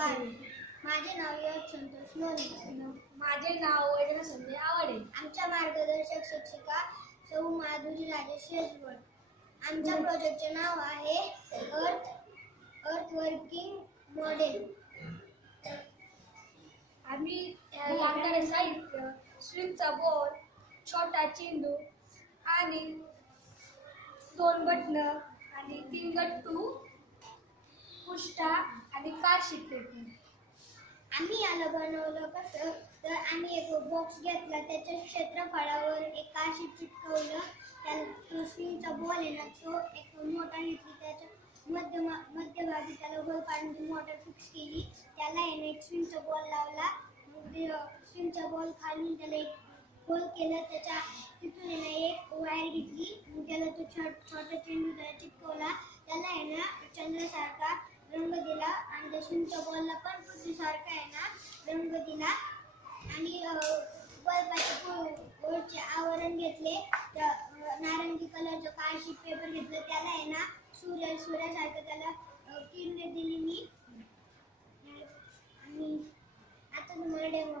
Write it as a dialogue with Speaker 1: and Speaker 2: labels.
Speaker 1: नमस्कार माझे नाव संतोष मोरे
Speaker 2: माझे नाव वैद्य संजय आवडे.
Speaker 1: आमच्या मार्गदर्शक शिक्षिका सौ माधुरी राजेश शेजवळ. आमच्या प्रोजेक्टचे नाव आहे अर्थ अर्थ वर्किंग मॉडेल
Speaker 2: आम्ही लागणारे साहित्य स्विंगचा बॉल छोटा चेंडू आणि दोन बटणं आणि तीन गट्टू पुष्टा आणि शीट पेपर
Speaker 1: आम्ही याला बनवलं कसं? तर आम्ही एक बॉक्स घेतला. त्याच्या क्षेत्रफळावर एक काशी चिटकवलं त्या तो बॉल आहे ना तो एक मोठा घेतली. त्याच्या मध्य मध्यभागी त्याला गोल काढून ती मोटर फिक्स केली. त्याला आहे ना एक स्विंगचा बॉल लावला. स्विंगचा बॉल खालून त्याला एक गोल केलं. त्याच्या तिथून आहे ना एक वायर घेतली. त्याला तो छोट छोटा चेंडू त्याला चिटकवला त्याला आहे ना चंद्रासारखा दिला बॉलला पण पृथ्वीसारखा आहे ना रंग दिला. आणि बल्बाचे आवरण घेतले. तर नारंगी कलरचं काळशी पेपर घेतलं त्याला आहे ना सूर्य सूर्यासारखं त्याला किरणे दिली मी. आणि आता तुम्हाला डेमो